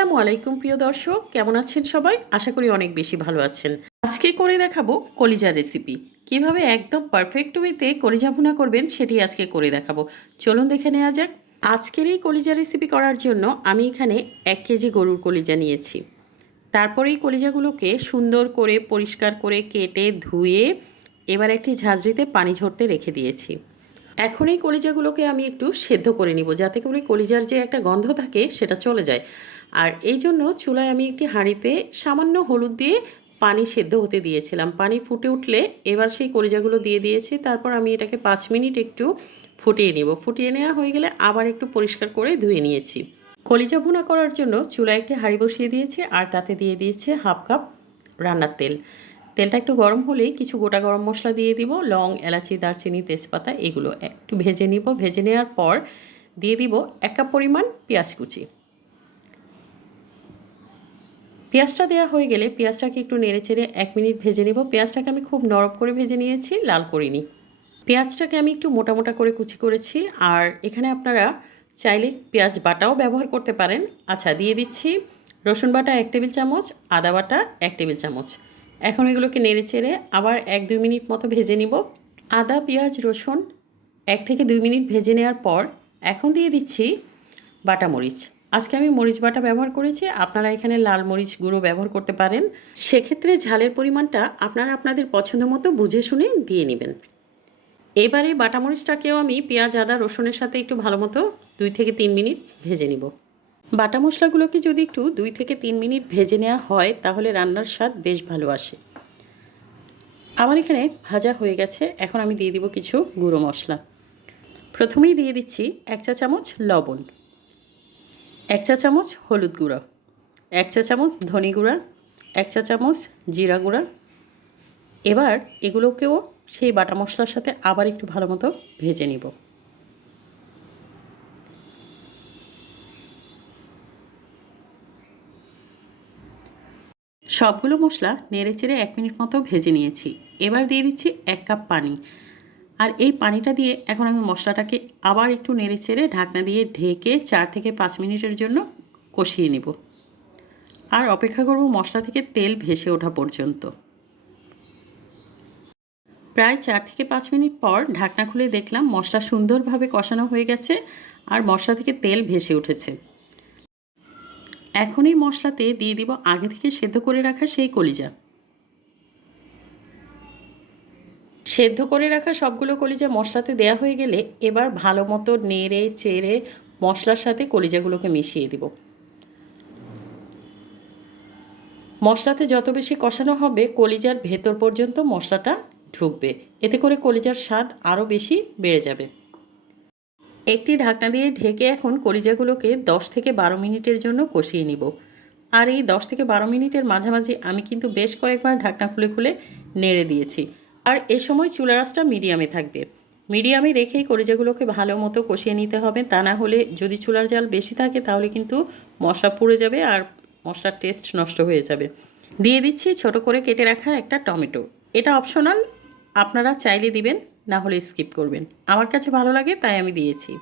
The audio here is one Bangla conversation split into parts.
আসসালামু আলাইকুম প্রিয় দর্শক, কেমন আছেন সবাই? আশা করি অনেক বেশি ভালো আছেন। আজকে করে দেখাবো কলিজা রেসিপি। কিভাবে একদম পারফেক্ট ওয়েতে কলিজা ভুনা করবেন সেটি আজকে করে দেখাবো। চলুন দেখে নেওয়া যাক। আজকের এই কলিজা রেসিপি করার জন্য আমি এখানে ১ কেজি গরুর কলিজা নিয়েছি। তারপরে এই কলিজাগুলোকে সুন্দর করে পরিষ্কার করে কেটে ধুয়ে এবার একটি ঝাঁঝরিতে পানি ঝরতে রেখে দিয়েছি। এখন এই কলিজাগুলোকে আমি একটু সেদ্ধ করে নিব, যাতে করে কলিজার যে একটা গন্ধ থাকে সেটা চলে যায়। আর এই জন্য চুলায় আমি একটি হাঁড়িতে সামান্য হলুদ দিয়ে পানি সেদ্ধ হতে দিয়েছিলাম। পানি ফুটে উঠলে এবার সেই কলিজাগুলো দিয়ে দিয়েছি। তারপর আমি এটাকে ৫ মিনিট একটু ফুটিয়ে নিব। ফুটিয়ে নেওয়া হয়ে গেলে আবার একটু পরিষ্কার করে ধুয়ে নিয়েছি। কলিজা ভুনা করার জন্য চুলায় একটি হাঁড়ি বসিয়ে দিয়েছি আর তাতে দিয়ে দিয়েছি 1/2 কাপ রান্নার তেল। তেলটা একটু গরম হলেই কিছু গোটা গরম মশলা দিয়ে দিব, লং, এলাচি, দারচিনি, তেজপাতা এগুলো একটু ভেজে নিব। ভেজে নেওয়ার পর দিয়ে দিব 1 কাপ পরিমাণ পেঁয়াজ কুচি। পেঁয়াজটা দেওয়া হয়ে গেলে পেঁয়াজটাকে একটু নেড়েচেড়ে 1 মিনিট ভেজে নেব। পেঁয়াজটাকে আমি খুব নরম করে ভেজে নিয়েছি, লাল করিনি। পেঁয়াজটাকে আমি একটু মোটা মোটা করে কুচি করেছি। আর এখানে আপনারা চাইলে পেঁয়াজ বাটাও ব্যবহার করতে পারেন। আচ্ছা, দিয়ে দিচ্ছি রসুন বাটা 1 টেবিল চামচ, আদা বাটা 1 টেবিল চামচ। এখন এগুলোকে নেড়েচেড়ে আবার 1-2 মিনিট মতো ভেজে নিব। আদা, পেঁয়াজ, রসুন 1 থেকে 2 মিনিট ভেজে নেওয়ার পর এখন দিয়ে দিচ্ছি বাটা মরিচ। আজকে আমি মরিচ বাটা ব্যবহার করেছি, আপনারা এখানে লাল মরিচ গুঁড়ো ব্যবহার করতে পারেন। সেক্ষেত্রে ঝালের পরিমাণটা আপনারা আপনাদের পছন্দ মতো বুঝে শুনে দিয়ে নেবেন। এবারে বাটা মরিচটাকেও আমি পেঁয়াজ, আদা, রসুনের সাথে একটু ভালো মতো 2 থেকে 3 মিনিট ভেজে নিব। বাটা মশলাগুলোকে যদি একটু 2 থেকে 3 মিনিট ভেজে নেওয়া হয় তাহলে রান্নার স্বাদ বেশ ভালো আসে। আমার এখানে ভাজা হয়ে গেছে। এখন আমি দিয়ে দিব কিছু গুঁড়ো মশলা। প্রথমেই দিয়ে দিচ্ছি 1 চা চামচ লবণ, 1 চা চামচ হলুদ গুঁড়ো, 1 চা চামচ ধনে গুঁড়া, 1 চা চামচ জিরা গুঁড়া। এবার এগুলোকেও সেই বাটা মশলার সাথে আবার একটু ভালো মতো ভেজে নিব। সবগুলো মশলা নেড়েচেড়ে 1 মিনিট মতো ভেজে নিয়েছি। এবার দিয়ে দিচ্ছি 1 কাপ পানি। আর এই পানিটা দিয়ে এখন আমি মশলাটাকে আবার একটু নেড়েচেড়ে ঢাকনা দিয়ে ঢেকে 4 থেকে 5 মিনিটের জন্য কষিয়ে নেব। আর অপেক্ষা করব মশলা থেকে তেল ভেসে ওঠা পর্যন্ত। প্রায় 4 থেকে 5 মিনিট পর ঢাকনা খুলে দেখলাম মশলা সুন্দরভাবে কষানো হয়ে গেছে আর মশলা থেকে তেল ভেসে উঠেছে। এখন এই মশলাতে দিয়ে দিব আগে থেকে সেদ্ধ করে রাখা সেই কলিজা। সেদ্ধ করে রাখা সবগুলো কলিজা মশলাতে দেয়া হয়ে গেলে এবার ভালো মতো নেড়ে চেড়ে মশলার সাথে কলিজাগুলোকে মিশিয়ে দিব। মশলাতে যত বেশি কষানো হবে কলিজার ভেতর পর্যন্ত মশলাটা ঢুকবে, এতে করে কলিজার স্বাদ আরও বেশি বেড়ে যাবে। একটি ঢাকনা দিয়ে ঢেকে এখন কলিজাগুলোকে 10 থেকে 12 মিনিটের জন্য কষিয়ে নিব। আর এই 10 থেকে 12 মিনিটের মাঝামাঝি আমি কিন্তু বেশ কয়েকবার ঢাকনা খুলে খুলে নেড়ে দিয়েছি। আর এ সময় চুলার আঁচটা মিডিয়ামে থাকবে। মিডিয়ামে রেখেই কলিজাগুলোকে ভালো মতো কষিয়ে নিতে হবে, তা না হলে যদি চুলার জাল বেশি থাকে তাহলে কিন্তু মশলা পুড়ে যাবে আর মশলার টেস্ট নষ্ট হয়ে যাবে। দিয়ে দিচ্ছি ছোট করে কেটে রাখা একটা টমেটো। এটা অপশনাল, আপনারা চাইলে দিবেন, না হলে স্কিপ করবেন। আমার কাছে ভালো লাগে তাই আমি দিয়েছি।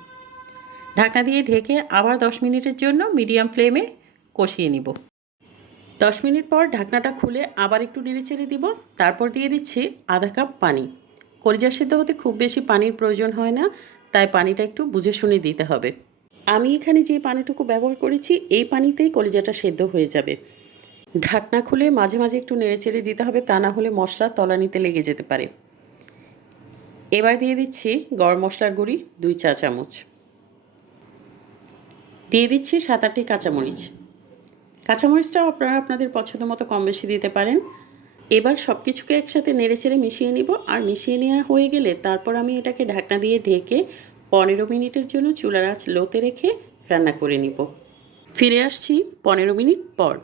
ঢাকনা দিয়ে ঢেকে আবার 10 মিনিটের জন্য মিডিয়াম ফ্লেমে কষিয়ে নিব। 10 মিনিট পর ঢাকনাটা খুলে আবার একটু নেড়েচেড়ে দিব। তারপর দিয়ে দিচ্ছি আধা কাপ পানি। কলিজা সিদ্ধ হতে খুব বেশি পানির প্রয়োজন হয় না, তাই পানিটা একটু বুঝে শুনে দিতে হবে। আমি এখানে যে পানিটুকু ব্যবহার করেছি এই পানিতেই কলিজাটা সেদ্ধ হয়ে যাবে। ঢাকনা খুলে মাঝে মাঝে একটু নেড়েচেড়ে দিতে হবে, তা না হলে মশলা তলানিতে লেগে যেতে পারে। এবার দিয়ে দিচ্ছি গরম মশলার গুঁড়ি 2 চা চামচ। দিয়ে দিচ্ছি 7-8টি কাঁচামরিচ। কাঁচামরিচটাও আপনারা আপনাদের পছন্দ মতো কম বেশি দিতে পারেন। এবার সব কিছুকে একসাথে নেড়েচেড়ে মিশিয়ে নিব। আর মিশিয়ে নেওয়া হয়ে গেলে তারপর আমি এটাকে ঢাকনা দিয়ে ঢেকে 15 মিনিটের জন্য চুলার আঁচ লোতে রেখে রান্না করে নিব। ফিরে আসছি 15 মিনিট পর।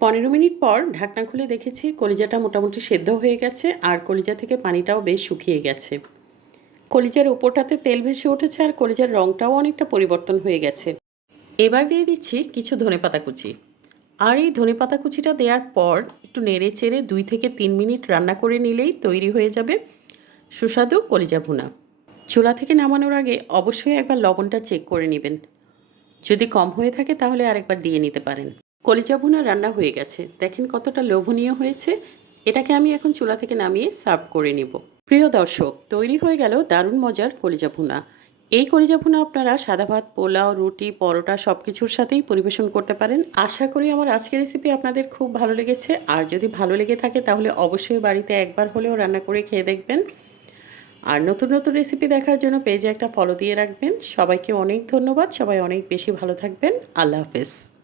15 মিনিট পর ঢাকনা খুলে দেখেছি কলিজাটা মোটামুটি সেদ্ধ হয়ে গেছে আর কলিজা থেকে পানিটাও বেশ শুকিয়ে গেছে। কলিজার উপরটাতে তেল ভেসে উঠেছে আর কলিজার রঙটাও অনেকটা পরিবর্তন হয়ে গেছে। এবার দিয়ে দিচ্ছি কিছু ধনেপাতা কুচি। আর এই ধনেপাতা কুচিটা দেওয়ার পর একটু নেড়ে চেড়ে 2 থেকে 3 মিনিট রান্না করে নিলেই তৈরি হয়ে যাবে সুস্বাদু কলিজা ভুনা। চুলা থেকে নামানোর আগে অবশ্যই একবার লবণটা চেক করে নেবেন। যদি কম হয়ে থাকে তাহলে আরেকবার দিয়ে নিতে পারেন। কলিজা ভুনা রান্না হয়ে গেছে, দেখেন কতটা লোভনীয় হয়েছে। এটাকে আমি এখন চুলা থেকে নামিয়ে সার্ভ করে নেব। প্রিয় দর্শক, তৈরি হয়ে গেল দারুণ মজার কলিজা ভুনা। এই কলিজা ভুনা আপনারা সাদা ভাত, পোলাও, রুটি, পরোটা সব কিছুর সাথেই পরিবেশন করতে পারেন। আশা করি আমার আজকের রেসিপি আপনাদের খুব ভালো লেগেছে। আর যদি ভালো লেগে থাকে তাহলে অবশ্যই বাড়িতে একবার হলেও রান্না করে খেয়ে দেখবেন। আর নতুন নতুন রেসিপি দেখার জন্য পেজে একটা ফলো দিয়ে রাখবেন। সবাইকে অনেক ধন্যবাদ। সবাই অনেক বেশি ভালো থাকবেন। আল্লাহ হাফেজ।